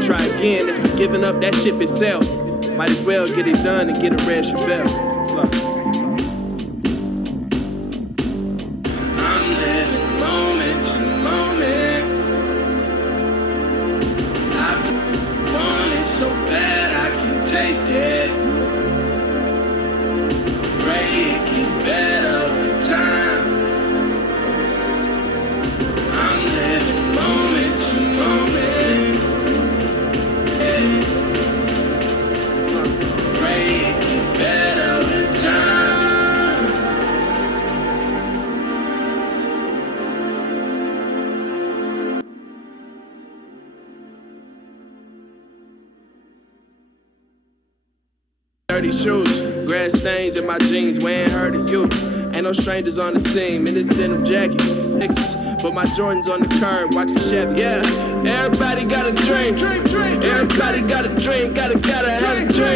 Try again, that's for giving up that ship itself. Might as well get it done and get a red Chevelle. Plus. I'm living moment to moment. I want it so bad I can taste it. Pray it get better with time. I'm living moment to moment. Pray it get better with time. Dirty shoes, grass stains in my jeans, wearing hurt to you. Ain't no strangers on the team in this denim jacket. But my Jordans on the curb, watching Chevys. Yeah, everybody got a dream. Everybody got a dream, gotta have a dream.